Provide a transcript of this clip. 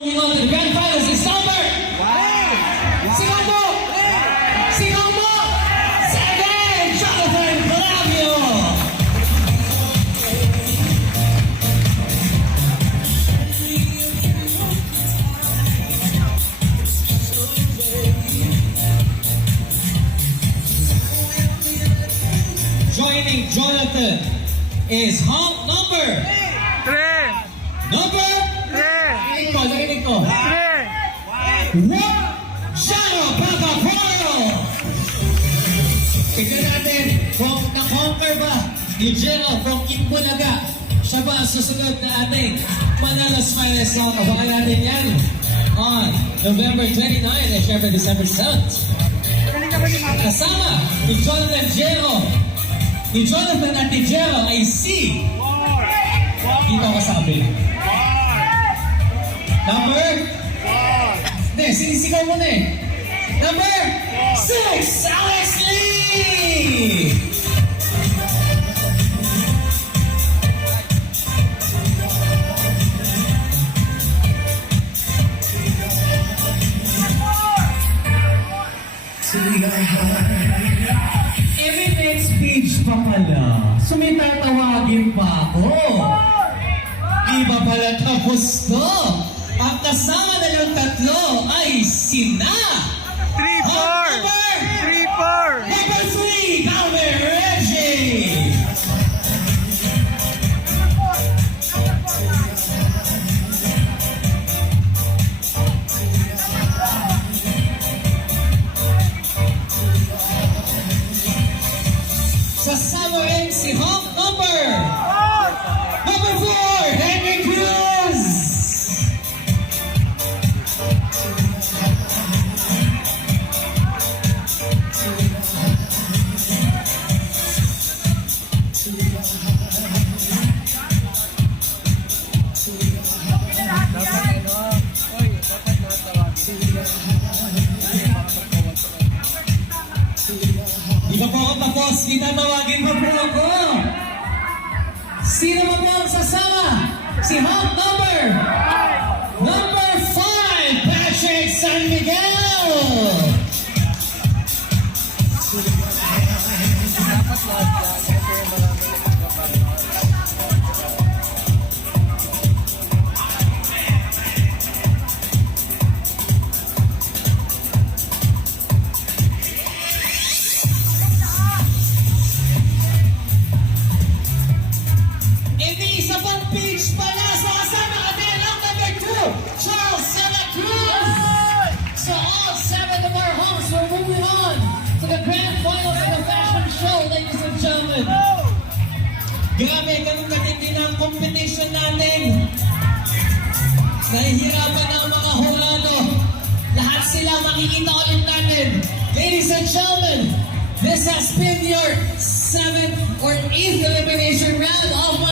Moving on to the grand finals is number. Sigaw mo! Sigaw mo! 7, Jonathan Palavio! Joining Jonathan is Hump number. 3, Number. Narinig ko. 3, Jaro Papaporo! Tignan natin kung na-conquer ba ni Jero from Itbulaga. Siya ba ang susunod na ating Manalas Finals Song? Abangan natin yan on November 29 at syempre December 7th. Kasama ni Jonathan Jero. Ni Jonathan at ni Jero ay si dito ako sabi. Number? Hindi, sinisigaw mo na eh. Number 6, Alex Lee! Every next speech pa pala, sumitatawagin pa ako. Di ba pala tapos to? Ang kasama na yung tatlo ay sina 3, 4, 3, 4. Number 3, Calvin Reggie! Sasama rin si Hump number 4, Henry Cruz! Di ba po ako tapos? Itatawagin pa po ako. Sino mo po ang sasama? Si Hump number 5, Patrick San Miguel! Isa pang page pala sa kasama natin ang number 2, Charles Santa Cruz! So all 7 of our homes, we're moving on to the grand finals of the fashion show, ladies and gentlemen. Grabe, ganun katindi na ang competition natin. Nahihirapan na ang mga hurado. Lahat sila makikita ulit natin. Ladies and gentlemen, this has been your 7th or 8th elimination round of